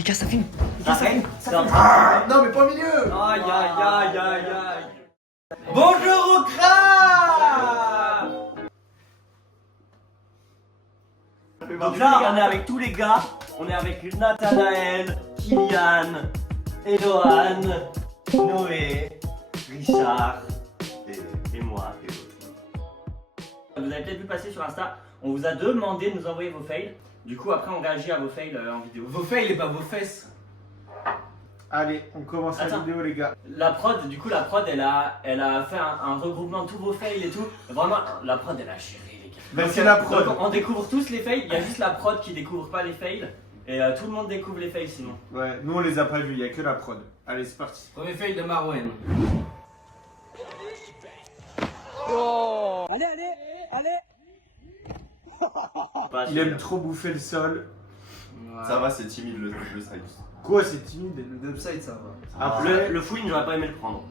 Les gars, ça filme. Non, mais pas au milieu. Aïe aïe aïe aïe aïe. Bonjour au crabe. Donc là, on est avec tous les gars. On est avec Nathanaël, Kylian, Elohan, Noé, Richard et moi. Vous avez peut-être vu passer sur Insta, on vous a demandé de nous envoyer vos fails. Du coup, après, on réagit à vos fails en vidéo. Vos fails et pas vos fesses. Allez, on commence la vidéo, les gars. La prod, du coup, la prod, elle a fait un regroupement de tous vos fails et tout. Vraiment, la prod, elle a géré, les gars. Ben, c'est la prod. Donc, on découvre tous les fails. Il y a juste la prod qui découvre pas les fails. Et tout le monde découvre les fails sinon. Ouais, nous on les a pas vus, il y a que la prod. Allez, c'est parti. Premier fail de Marwen. Il aime trop bouffer le sol. Ça va, c'est timide le side. Quoi, c'est timide? L'upside, ça va. Après. Le fouine, j'aurais pas aimé le prendre.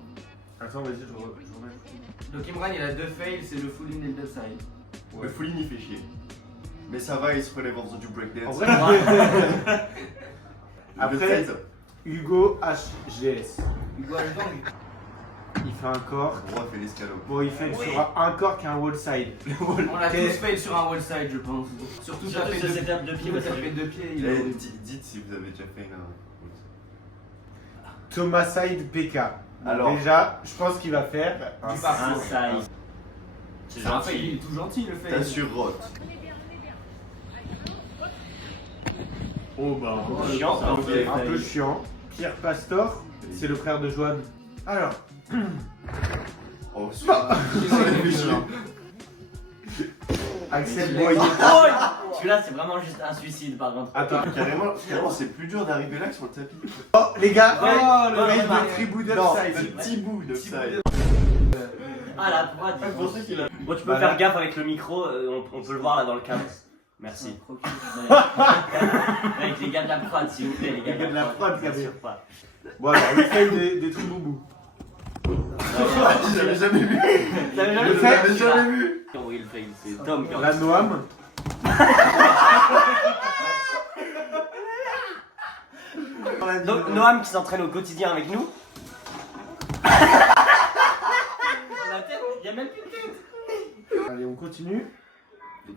Attends, vas-y, je remets. Donc Imran, il a deux fails, c'est le full in et le upside. Le Fouline il fait chier. Mais ça va, il se relève en faisant du En breakdance. vrai, après, Hugo HGS. Hugo H-Gang. Il fait un corps. Roi fait l'escalope. Bon, il fait sur un corps qu'un wall side. On a tous fail sur un wall side, je pense. Surtout Surtout taper ce de setup de pied, ouais, ça taper fait- de pied. Il a... Dites si vous avez déjà fait une. Thomas Side PK. Bon, Alors. déjà, je pense qu'il va faire un Du parcours. Un side. C'est C'est un fail, il gentil. est tout gentil le fail. T'assures Rot. Oh bah, Chiant, ça, un ok. peu chiant. Pierre Pastor, c'est le frère de Joanne. Alors, Oh, celui-là. Axel Boy. Boy. Oh, celui-là, c'est vraiment juste un suicide par contre. Attends, Carrément, c'est plus dur d'arriver là que sur le tapis. oh, les gars, Ouais, le ouais, fail ouais. de Tribou Non, d'Upside. le petit bout de side. Ah, la prod. C'est pour ça qu'il a. Bon, tu peux Voilà. faire gaffe avec le micro, on peut le voir là dans le cadre. Merci. Avec les gars de la prod, s'il vous plaît, les gars de la prod, bien Gabriel. sûr pas. Voilà, le fail des Triboubou. J'avais jamais vu. T'avais Le jamais fait- J'avais jamais vu. qui a envoyé le fail, c'est Tom qui a La Noam. Donc Noam qui s'entraîne au quotidien avec nous. La tête, il y a même plus de tête. Allez, on continue.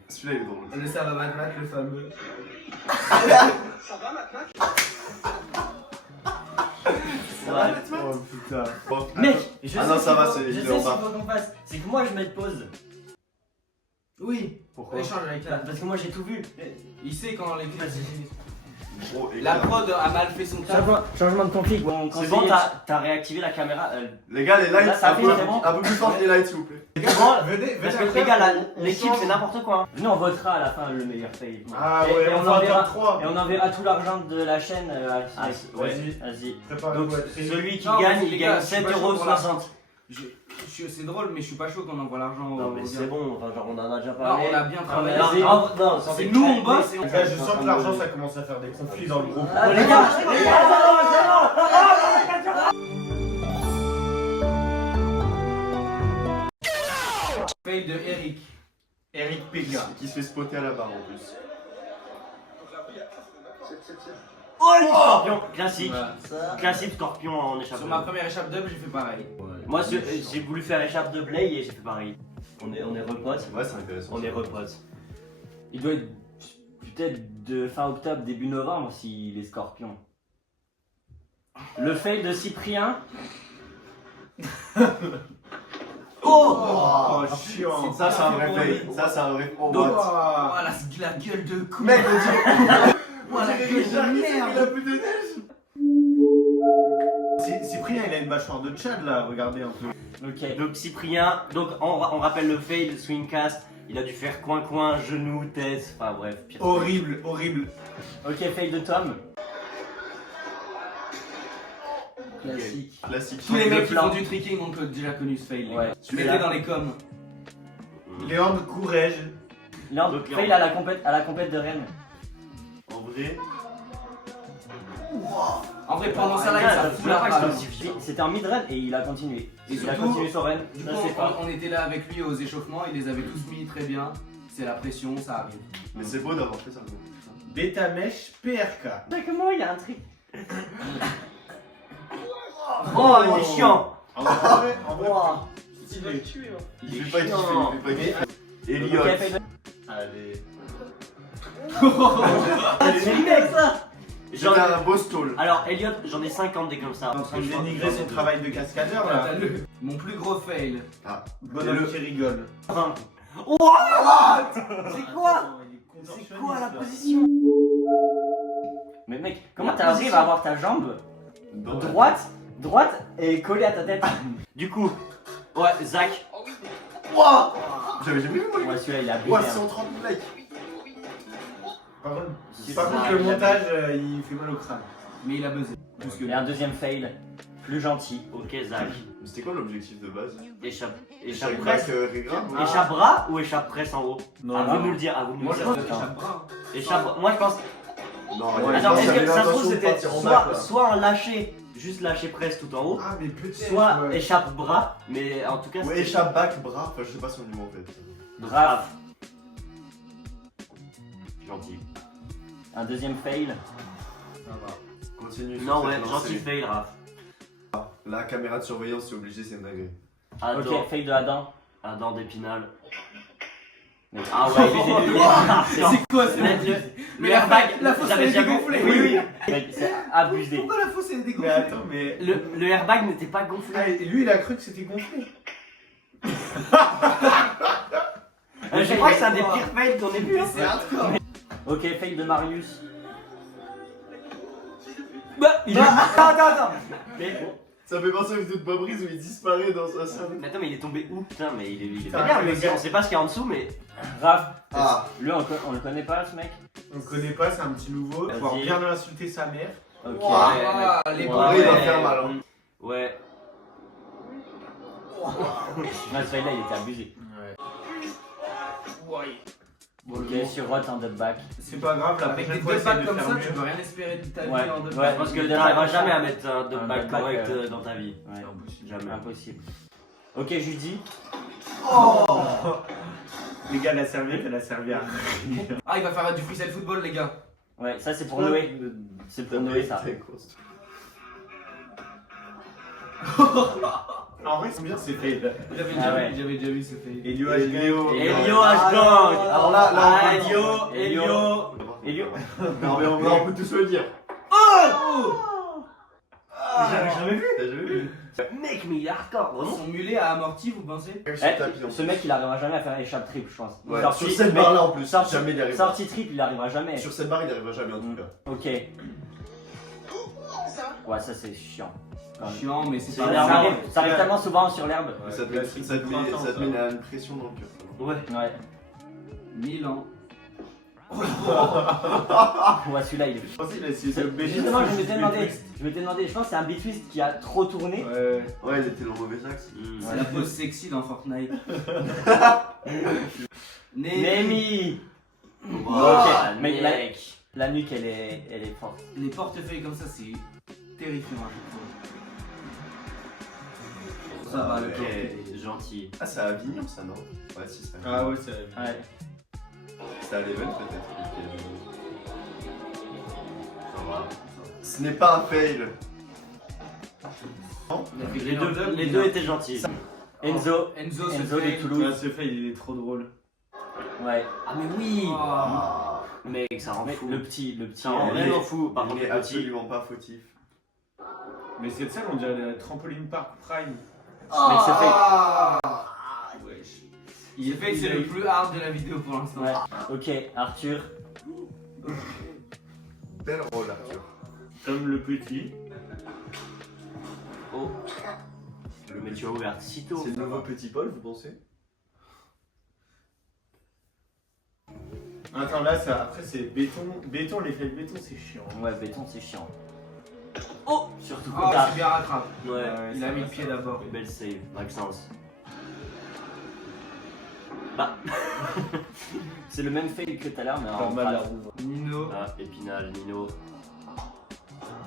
Celui-là il est drôle. Le ça va Matmat, le fameux. Ouais. Oh putain. Mec, je Ah sais non, ce ça va, qu'il faut- c'est- je il sais est en ce qu'il bas. faut qu'on fasse. C'est que moi je mets pause. Oui. Pourquoi? Échange avec la... Parce que moi j'ai tout vu. Il sait quand les... Gros La écart. prod a mal fait son taf. Changement de config. Bon, c'est bon, t'as réactivé la caméra. Les gars, les lights, Là, ça un fait, peu, c'est bon. un peu plus fort les lights s'il vous plaît. Venez, Parce que les gars, l'équipe c'est n'importe quoi. Venez, on votera à la fin le meilleur fail. Ah Et- ouais, et on on va enverra- en 3. Et on enverra tout l'argent de la chaîne à ouais. Vas-y. Préparez-vous Donc à être celui qui Non, gagne, mais il les gagne gars, je suis pas chaud 7,60 pour €. C'est drôle, mais je suis pas chaud qu'on envoie l'argent Non aux mais gars. c'est bon, enfin genre on en a déjà Non, parlé. on a bien travaillé. Non, non, sans C'est déconner. nous, on bosse et on... Là, je sens que l'argent ça commence à faire des conflits dans le groupe. Ah, les gars, c'est bon. Fail de Eric. Eric PK. Qui se fait spotter à la barre en plus. Oh les scorpions. Classique. Voilà. Classique scorpion en échappe. Sur ma première échappe d'up, j'ai fait pareil. Moi j'ai voulu faire échappe de Blay et j'ai fait pareil. On est repotes. Ouais, c'est intéressant. On est repotes. Il doit être peut-être de fin octobre, début novembre s'il est scorpion. Le fail de Cyprien. Oh, chiant. Ça, c'est un vrai fail. Ça, c'est un vrai. Oh, Donc, what? Oh, la gueule de con. Mec, on dirait. Oh, la gueule de merde. Il a plus de neige. Cyprien, il a une mâchoire de Tchad là, regardez un peu. Ok, donc Cyprien, donc on rappelle le fail, swingcast, il a dû faire coin-coin, genou, tête, enfin bref. Pire. Horrible, horrible. Ok, fail de Tom. Classique. Classique. Tous les mecs qui plan. font du tricking ont déjà connu ce fail. les Ouais. gars. Tu mettez dans les coms. Léandre Courrèges. Non, Donc, fail à la compète de Rennes. En vrai. En vrai, pendant ça, là, Ah, ça fout la rage. C'était en mid-Rennes et il a continué. Et Il a surtout, continué sur Rennes. Du Ça coup, c'est pas. on était là avec lui aux échauffements, il les avait tous mis très bien. C'est la pression, ça arrive. Mais c'est beau d'avoir fait ça. Betamesh PRK. Comment il y a un truc. Oh, il est chiant. En vrai, Oh. stylé. Il fait pas kiffer, il fait pas kiffer. Elliot. Ok, fais-le. Allez. Ah, tu rigoles ça. J'ai un beau stall. Alors, Elliot, j'en ai 50 des comme ça. En train de dénigrer son travail de cascadeur Ah, là. t'as le- Mon plus gros fail. Bonhomme qui rigole. What? C'est quoi? Il est C'est quoi la contorsionniste, là. position? Mais mec, comment t'arrives à avoir ta jambe droite et collée à ta tête? Du coup, ouais, Zach. Wouah. J'avais jamais vu moi. Ouais, celui-là il a Ouah, abusé. hein. 130 likes. Par contre, C'est par ça, contre, le il a montage il fait mal au crâne. Mais il a buzzé. Plus que Et un deuxième fail, plus gentil. Ok, Zach. C'était quoi l'objectif de base? Échappe Chaque presse. Rigra. Échappe bras ou échappe presse en haut? Non, À vous de nous le dire, à vous de nous Moi, le je dire. pense que échappe bras. Échappe. Moi je pense. Non, Ouais, Attends, est-ce que j'avais ça se trouve l'intention de c'était partir en bac, là. soit un lâcher, juste lâcher presse tout en haut, Ah, mais peut-être. soit ouais. échappe bras, mais en tout cas Ouais, échappe back, bras, enfin je sais pas son numéro en fait. brave. Gentil. Un deuxième fail. Ça va. Continue. sur Non cette ouais, lancée. gentil fail, Raph. La caméra de surveillance, c'est obligé, c'est une dinguerie. Ok, fail de Adam. Adam d'Épinal. Mais- Ah ouais, il C'est quoi ce le airbag, la fausse, j'avais elle est déjà vu. dégonflée. Oui, oui. Mec, c'est abusé. Pourquoi la fausse elle est Mais dégonflée? attends, mais. Le airbag n'était pas gonflé. Ah, et lui il a cru que c'était gonflé. Je crois que c'est un des pires fails qu'on ait vu. hein. C'est hardcore. Ok, fail de Marius. Bah, il est... Attends. Mais bon. Ça fait penser à une vidéo de Bob Reese où il disparaît dans sa salle. Mais attends, mais il est tombé où? Putain, mais il est Putain, vénère, le le gars. gars. On sait pas ce qu'il y a en dessous, mais. Raph, Ah, lui, on le connaît pas, ce mec? On le connaît pas, c'est un petit nouveau. Vas-y. Pour bien insulter sa mère. Ok. Ah, les Ouais, bons ouais, il va fails. faire mal, hein. Ouais. Non, ce fail-là, il était abusé. Ouais. Bon, Ok, le- sur Rot, un back. C'est pas grave, la Avec prochaine des fois deux essaye bacs de comme faire ça, mieux. tu peux rien espérer de ta vie Ouais, en deux ouais, bacs. parce que t'arriveras jamais à mettre un Un back back, correct ouais. dans ta vie. Ouais, Impossible. jamais. Impossible. Ok, Judy. Les gars, la serviette, elle a servi à rien. Ah, il va faire du freestyle football, les gars. Ouais, ça c'est pour Noé. C'est pour Noé, ça. Très course. En vrai, c'est bien, c'est fail. J'avais Ah ouais. déjà vu ce fail. Elio HBO. Elio H-Gang. Alors là, Ah, on peut- Elio. Non, mais on peut tous le dire. J'avais jamais vu. T'as jamais vu? Mec, mais il est hardcore, vraiment. Son mulet a amorti, vous pensez? Sur le tapis, en Ce plus. mec, il arrivera jamais à faire échappe triple, je pense. Ouais, Sorti- sur cette mec, barre là en plus, sorti- jamais il y arrivera. Sortie triple, il arrivera jamais. Sur cette barre, il n'y arrivera jamais en tout cas. Ok. Ouais, ça c'est chiant. Quand même. Chiant, mais c'est Ça pas arrive, ça arrive tellement souvent sur l'herbe. Ouais, Ça te là, met, c'est ça te met, printemps, ça te ça. met une pression dans le cœur. Ouais. Ouais. 1000 ans. Ouais, celui-là il est. Je pensais qu'il a essayé de bêcher. Justement, je m'étais demandé, je pense que c'est un B-twist qui a trop tourné. Ouais. Ouais, il était dans le mauvais axe. C'est la pose sexy dans Fortnite. Nemi. Wow. Ok, mais la nuque elle est forte. Les portefeuilles comme ça, c'est terrifiant à chaque fois. Ça va, le Ok, portefeuille. gentil. Ah, c'est à Avignon ça, non? Ouais, si, c'est à Ah ouais, c'est Ouais. C'est à Leven peut-être. Ce n'est pas un fail. Il a fait Les Green deux, Hornet, les il deux a- étaient gentils. Enzo. Enzo, Enzo de Toulouse. Là, ce fail, il est trop drôle. Ouais. Ah mais oui. Oh. Mec, ça rend fou. Le petit, Ça rend rend vraiment vraiment fou. Par Il contre, n'est le petit. absolument pas fautif. Mais cette salle, on dirait la trampoline park prime. Mec, c'est fait. Wesh. Il est fait que c'est le plus hard de la vidéo pour l'instant. Ouais. Ok, Arthur. Bel rôle, Arthur. Comme le petit. Oh. Mais tu as ouvert si tôt. C'est le nouveau petit Paul, vous pensez? Attends, là, ça, après, c'est béton. Béton, l'effet de béton, c'est chiant. Ouais, béton, c'est chiant. Oh, surtout Oh, quand t'as. c'est bien rattrape. Ouais. Il a mis le pied d'abord. Belle save, Maxence. Bah. C'est le même fail que tout à l'heure, mais en Normal, phrase. Nino. Ah, Épinal, Nino.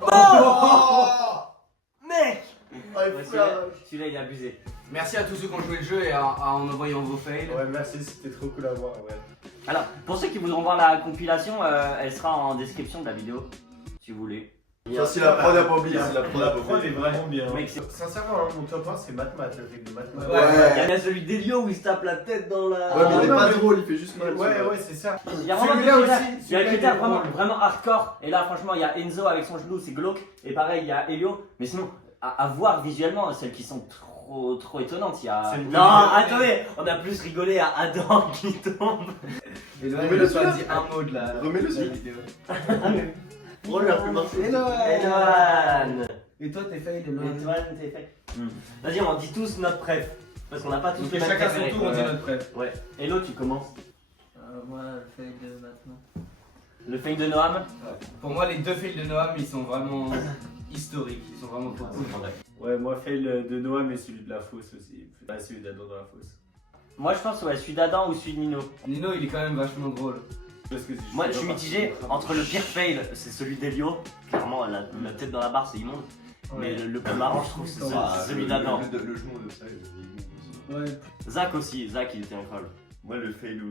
Oh Mec! Oh, il Ouais, faut celui-là, la- celui-là, il est abusé. Merci à tous ceux qui ont joué le jeu et en envoyant vos fails. Ouais, merci, c'était trop cool à voir, ouais. Alors, pour ceux qui voudront voir la compilation, elle sera en description de la vidéo, si vous voulez. Ça, si la prod n'a pas oublié, si la prod n'a La pas prod est oublié. vraiment bien. Mec, c'est- Sincèrement, hein, mon top 1 c'est Matmat, le fait de Matmat. Ouais. Il y a celui d'Elio où il se tape la tête dans la... Ouais, mais il est non, pas mais- drôle, il fait juste mal. Ouais, ouais, c'est ça. Il y a vraiment Celui-là deux critères. aussi, Il y a le celui-là, critère il est vraiment, drôle. vraiment hardcore. Et là, franchement, il y a Enzo avec son genou, c'est glauque. Et pareil, il y a Elio. Mais sinon, à voir visuellement, celles qui sont trop étonnantes. Il y a... C'est le Non, deuxième. attendez, on a plus rigolé à Adam qui tombe. Et là, Mais il le a pas celui-là. dit un mot de la Remets-le la celui-là. vidéo. Oh, la plus marquée. Eloane. Et toi, t'es fail, Eloane, t'es fait. Vas-y, on dit tous notre préf. Parce qu'on n'a pas tous Donc les mêmes chacun son préférés. tour, on dit notre préf. Ouais. Elo, tu commences. Moi, le fail de maintenant. Le fail de Noam. Pour moi, les deux fails de Noam, ils sont vraiment historiques. Ils sont vraiment trop cool. Ouais, moi, fail de Noah, mais celui de la fosse aussi. Pas celui d'Adam dans la fosse. Moi, je pense, ouais, celui d'Adam ou celui de Nino. Nino, il est quand même vachement drôle. Parce que Moi, je suis mitigé entre le pire fail, c'est celui d'Elio. Clairement, la tête dans la barre, c'est immonde. Mais le plus marrant, je trouve, c'est celui d'Adam. Le genou de ça, il est immonde aussi. Ouais. Zach aussi, Zach, il était incroyable. Moi, le fail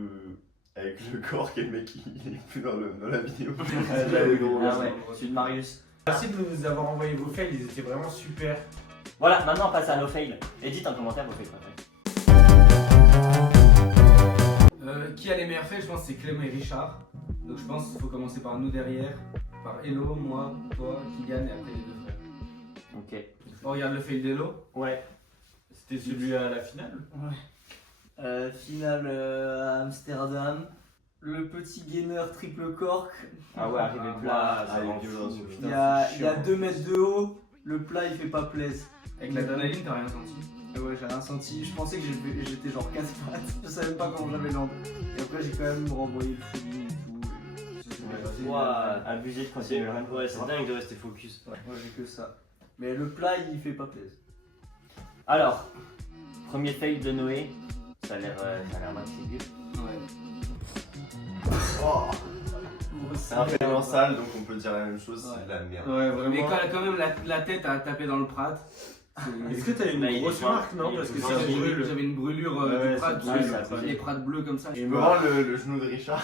avec le corps, et le mec, il est plus dans la vidéo. Ah ouais, celui de Marius. Merci de nous avoir envoyé vos fails, ils étaient vraiment super. Voilà, maintenant on passe à nos fails. Et dites en commentaire vos fails préférés. Qui a les meilleurs fails? Je pense que c'est Clément et Richard. Donc je pense qu'il faut commencer par nous derrière. Par Elo, moi, toi, Kylian et après les deux frères. Ok. On regarde le fail d'Elo. Ouais. C'était celui à la finale. Finale à Amsterdam. Le petit gainer triple cork. Ah ouais, arrivé plat, ça il est rend violent, fou. ce Il y a 2 mètres de haut. Le plat il fait pas plaise. Avec l'adrénaline, t'as rien senti? Ouais, j'ai rien senti. Je pensais que j'étais genre casse-pattes. Je savais pas comment j'avais l'angle. Et après, j'ai quand même renvoyé le feeling et tout. Et ça s'est bien passé. Ouah, abusé de continuer. Ouais, c'est dingue de rester focus. Ouais, j'ai que ça. Mais le plat, il fait pas plaisir. Alors, premier fail de Noé. Ça a l'air mal figure. Ouais. Oh. C'est un fail en salle, donc on peut dire la même chose, Ouais. c'est de la merde. Ouais, Mais vraiment. quand même, la tête a tapé dans le Prat. Est-ce que t'as une Là, il est grosse fin. marque, non? Il est Parce que fin. ça J'avais brûle. j'avais une brûlure Ouais, du Prat, ça tu sais, brûle, ça brûle. les Prats bleus comme ça. Je peux voir le genou de Richard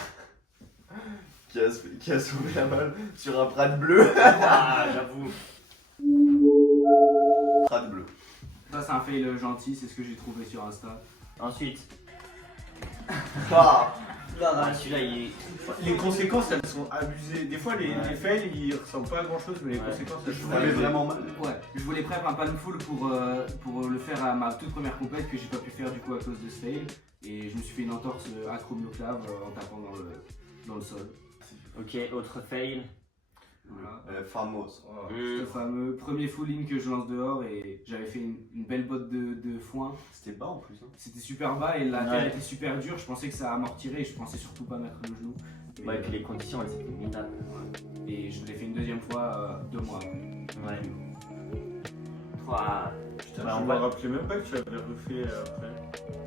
qui a sauvé la balle sur un prat bleu. Ah, j'avoue. Prat bleu. Ça, c'est un fail gentil, c'est ce que j'ai trouvé sur Insta. Ensuite, Ah. celui-là il est. Les conséquences, elles sont abusées. Des fois, les fails, ils ressemblent pas à grand chose, mais les Ouais. conséquences, elles Je sont t'avais abusées. vraiment mal. Ouais, je voulais prep un pan full pour le faire à ma toute première compète que j'ai pas pu faire du coup à cause de ce fail. Et je me suis fait une entorse acromioclave en tapant dans le sol. Ok, autre fail. Voilà. Famos. Ce fameux premier full-in que je lance dehors et j'avais fait une belle botte de foin. C'était bas en plus. Hein. C'était super bas et la Ouais. terre était super dure. Je pensais que ça amortirait et je pensais surtout pas mettre le genou. Et, Ouais, et puis les conditions elles étaient minables. et je l'ai fait une deuxième fois 2 mois après. Ouais. Ouah. Putain, Bah, je on me va- rappelais même pas que tu avais refait après.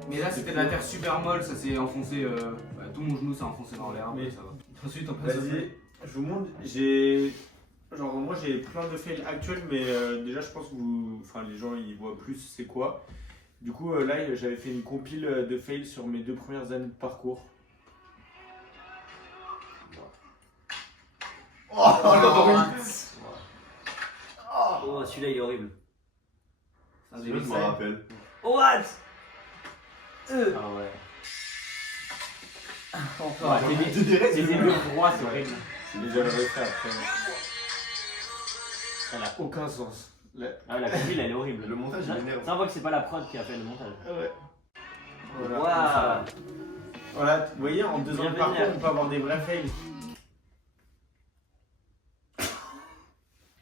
Mais là c'était de la terre super molle, ça s'est enfoncé, tout mon genou s'est enfoncé dans l'herbe. Mais- Ça va. Ensuite on passe au Vas-y, je vous montre. Genre, moi j'ai plein de fails actuels, mais déjà je pense que les gens ils voient plus c'est quoi. Du coup, là j'avais fait une compile de fails sur mes 2 premières années de parcours. Oh, Oh, celui-là il est horrible. un je début de me scène. rappelle. What? Ah ouais. Encore. Tes débuts droits, c'est horrible. C'est déjà le refait après. Ça n'a aucun sens. Ah, la compile elle est horrible. Le montage il m'énerve. Ça, on voit que c'est pas la prod qui a fait le montage. Ouais. Waouh. Voilà, vous voyez, en 2 ans de Bienvenue. parcours, on peut avoir des vrais fails.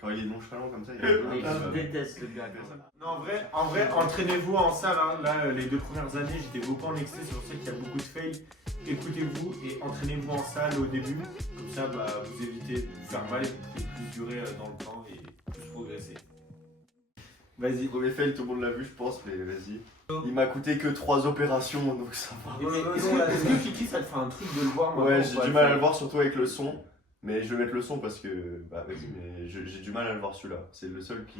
Quand il est nonchalant comme ça, il Mais a je déteste le gars. Non, en vrai, entraînez-vous en salle. Hein. Là, les 2 premières années, j'étais beaucoup en excès, c'est pour ça qu'il y a beaucoup de fails. Écoutez-vous et entraînez-vous en salle au début. Comme ça, vous évitez de vous faire mal et vous pouvez plus durer dans le temps et plus progresser. Vas-y. Le premier fail, tout le monde l'a vu, je pense, mais vas-y. Il m'a coûté que 3 opérations, donc ça va. Est-ce que Kiki, ça te fait un truc de le voir maintenant Ouais, ou j'ai pas, du mal à le voir, surtout avec le son. Mais je vais mettre le son parce que. Bah, vas-y, mais j'ai du mal à le voir celui-là. C'est le seul qui.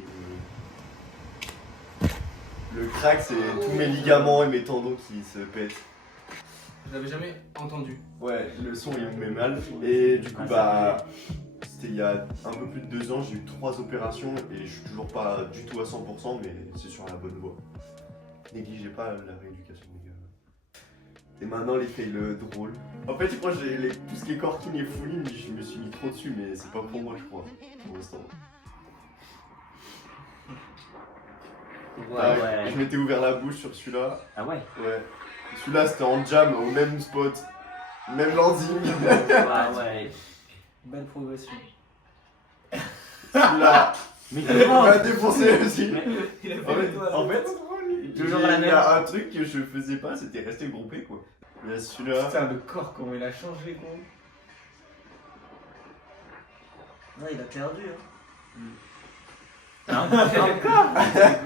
Le crack, c'est tous mes ligaments et mes tendons qui se pètent. J'avais jamais entendu. Ouais, le son il me met mal. Et du coup, bah, c'était il y a un peu plus de 2 ans, j'ai eu 3 opérations et je suis toujours pas du tout à 100%, mais c'est sur la bonne voie. Négligez pas la rééducation, les gars. Et maintenant, les fails drôles. En fait, je crois que tout ce qui est corking et fouling, je me suis mis trop dessus, mais c'est pas pour moi, je crois, pour l'instant. Ouais. Je m'étais ouvert la bouche sur celui-là. Ah ouais. Ouais. Celui-là, c'était en jam, au même spot, même landing. Ouais. Belle progression. Celui-là, Mais il m'a défoncé aussi. Mais- Il a En fait, Toujours il la y même. a un truc que je faisais pas, c'était rester groupé quoi. Il y a celui-là. Putain, le corps, comment il a changé, gros. Non, il a perdu.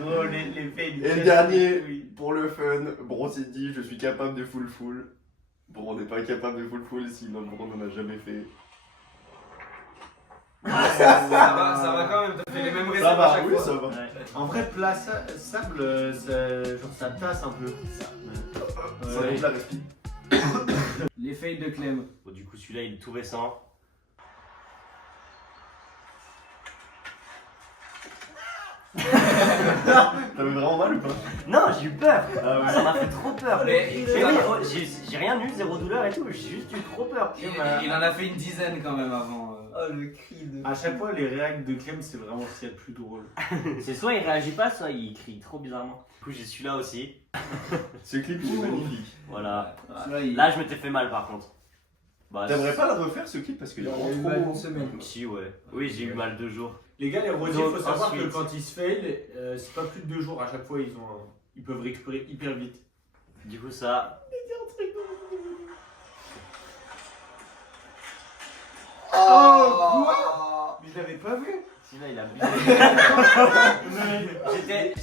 Gros, les fails. Et le dernier, pour le fun, Bro s'est dit je suis capable de full. Bon, on n'est pas capable de full, sinon Bro n'en a jamais fait. Ça va quand même, t'as fait les mêmes récits Ça à va, chaque oui, fois. ça va. Ouais. En vrai, sable, genre ça tasse un peu. Ça monte la respi. Les fails de Clem. Bon, du coup, celui-là, il est tout récent. T'avais vraiment mal ou pas? Non, j'ai eu peur. Ah ouais. Ça m'a fait trop peur. Mais Mais oui, oh, j'ai rien eu, zéro douleur et tout. J'ai juste eu trop peur. il en a fait une dizaine quand même avant. Oh, le cri de. À chaque fois, les réacts de Clem, c'est vraiment ce qu'il y a de plus drôle. C'est soit il réagit pas, soit il crie trop bizarrement. Du coup, j'ai celui-là aussi. Ce clip il est magnifique. Voilà. Celui-là, il- Là, je m'étais fait mal par contre. Bah, T'aimerais pas le refaire ce clip parce qu'il est Il a eu vraiment mal trop. une semaine. Si, ouais. Oui, j'ai eu mal 2 jours. Les gars, les rodiers, il Donc, faut savoir ensuite- que quand ils se fail, c'est pas plus de 2 jours. À chaque fois, ils peuvent récupérer hyper vite. Du coup, ça. Oh, quoi? Mais je l'avais pas vu. Celui-là, il a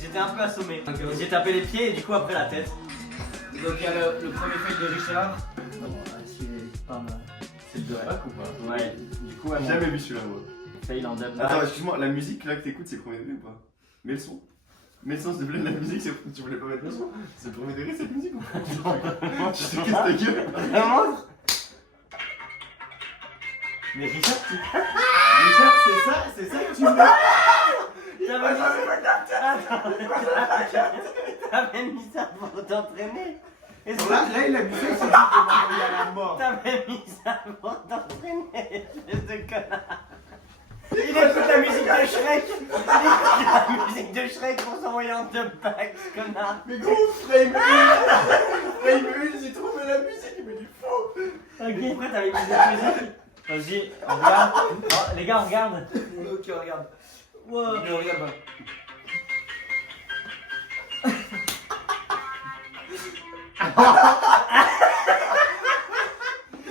J'étais un peu assommé. J'ai tapé les pieds et du coup, après la tête. Donc il y a le premier fail de Richard. C'est pas mal. C'est le bac ou pas? Ouais. Du coup, ouais, J'ai mon jamais vu celui-là moi. fail en dub. Attends, excuse-moi, la musique là que t'écoutes c'est le premier degré ou pas? Mets le son. Mets le son s'il te plaît, la musique, tu voulais pas mettre le son? C'est le premier degré cette musique ou pas? Tu sais qu'est-ce que ta gueule? Vraiment? Mais Richard, tu. Richard, c'est ça que tu veux? T'avais mis ça pour t'entraîner. Et Là, il a mis ça, il s'est dit qu'il va m'envoyer à la mort. T'avais mis ça pour t'entraîner, espèce de connard. Il écoute la musique de Shrek. Il écoute la musique de Shrek pour s'envoyer en deux packs, ce connard. Mais gros, frame 1 j'ai trouvé la musique, mais du faux. Ok, pourquoi t'avais mis cette musique? Vas-y, on regarde. Oh, les gars, on regarde. Ok, regarde. Wow. Ne regarde pas.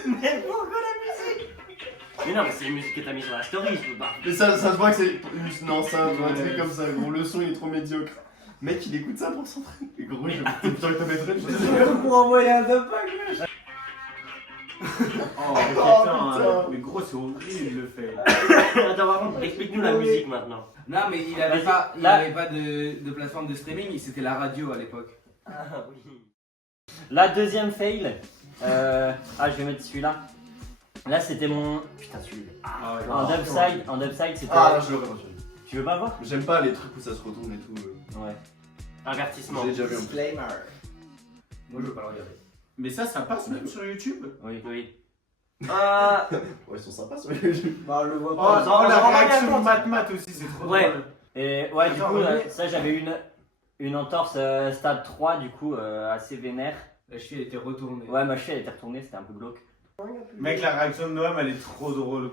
Mais pourquoi la musique? Mais non, mais c'est une musique que t'as mis sur la story, je peux pas. Mais ça se voit que c'est une enceinte ou un truc comme ça, gros. Le son il est trop médiocre. Mec, il écoute ça pour s'entraîner. Et gros, je putain que t'as mettre je te jure. Pour envoyer un dopac. Oh, putain. mais gros, c'est horrible le fait. Attends, par contre, explique-nous la musique maintenant. Non mais il avait Vas-y, pas, là. de plateforme de streaming, c'était la radio à l'époque. Ah oui. La deuxième fail. Ah, je vais mettre celui-là. Là, c'était mon. Putain, celui-là. Ah ouais, En dubside, c'était. Ah là, je l'aurais pas suivi. Tu veux pas voir? J'aime pas les trucs où ça se retourne et tout. Ouais. Avertissement. J'ai déjà vu un peu. Disclaimer. Moi je veux pas le regarder. Mais ça passe même sur YouTube. Oui. Oui. Ouais, ils sont sympas sur les jeux. Bah, on le voit Oh, pas. on la s'en rend bien réaction de compte. Mat aussi, c'est trop Ouais. drôle. Et ouais, du Attends, coup, regarde. ça, j'avais une entorse stade 3, du coup, assez vénère. La cheville était retournée. Ouais, ma cheville, elle était retournée, c'était un peu glauque. Mec, la réaction de Noam, elle est trop drôle.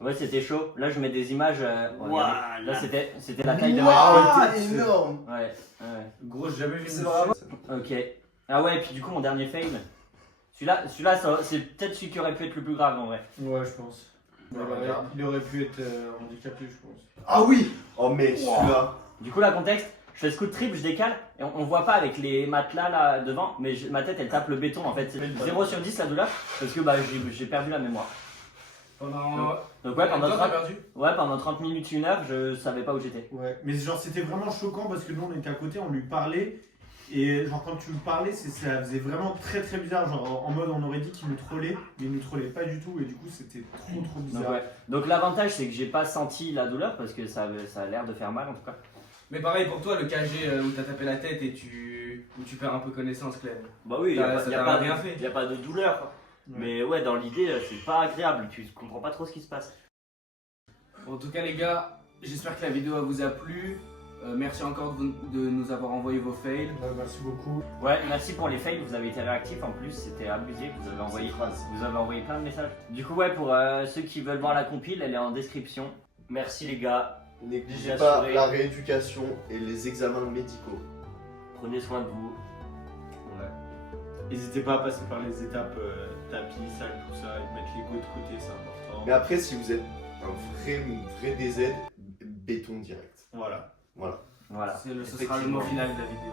Ouais, c'était chaud. Là, je mets des images. Voilà. Là, c'était la taille de ma Waouh, cheville. énorme. Ouais. Gros, j'ai jamais vu C'est ça. vraiment- Ok. Ah ouais, et puis du coup, mon dernier fail. Celui-là, c'est peut-être celui qui aurait pu être le plus grave en vrai. Ouais, je pense. Il aurait pu être handicapé, je pense. Ah oui. Oh mec, celui-là. Du coup, là, contexte, je fais scoot trip, je décale, et on voit pas avec les matelas là devant, mais ma tête elle tape le béton en fait. C'est 0 sur 10 la douleur, parce que bah, j'ai perdu la mémoire. Pendant. Donc ouais, pendant Toi, 30, t'as perdu. ouais, pendant 30 minutes, 1 heure, je savais pas où j'étais. Ouais, mais genre c'était vraiment choquant parce que nous on était à côté, on lui parlait Et genre quand tu me parlais, ça faisait vraiment très très bizarre. Genre en mode on aurait dit qu'il nous trollait, mais il nous trollait pas du tout et du coup c'était trop Donc, bizarre. ouais. Donc l'avantage c'est que j'ai pas senti la douleur parce que ça a l'air de faire mal en tout cas. Mais pareil pour toi, le KG où t'as tapé la tête et où tu perds un peu connaissance, Clem. Bah oui, Ça t'a rien fait. y a pas de douleur. Ouais. Mais ouais, dans l'idée, c'est pas agréable. Tu comprends pas trop ce qui se passe. En tout cas les gars, j'espère que la vidéo vous a plu. Merci encore de nous avoir envoyé vos fails. Merci beaucoup. Ouais, merci pour les fails. Vous avez été réactifs en plus. C'était abusé. Vous avez envoyé plein de messages. Du coup, ouais, pour ceux qui veulent voir la compile, elle est en description. Merci les gars. Négligez Bien pas assuré. la rééducation et les examens médicaux. Prenez soin de vous. N'hésitez pas à passer par les étapes tapis, sac, tout ça, et mettre l'ego de côté, c'est important. Mais après, si vous êtes un vrai DZ, béton direct. Voilà. Voilà. Voilà. Ce sera le mot final de la vidéo.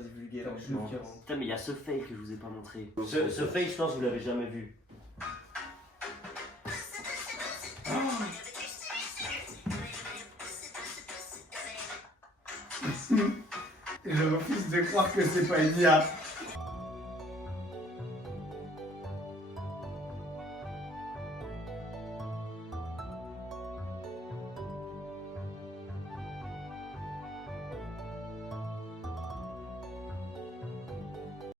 Vulgaire. Putain, mais il y a ce fail que je vous ai pas montré. Ce fail, je pense que vous l'avez jamais vu. Je refuse de croire que c'est pas une IA.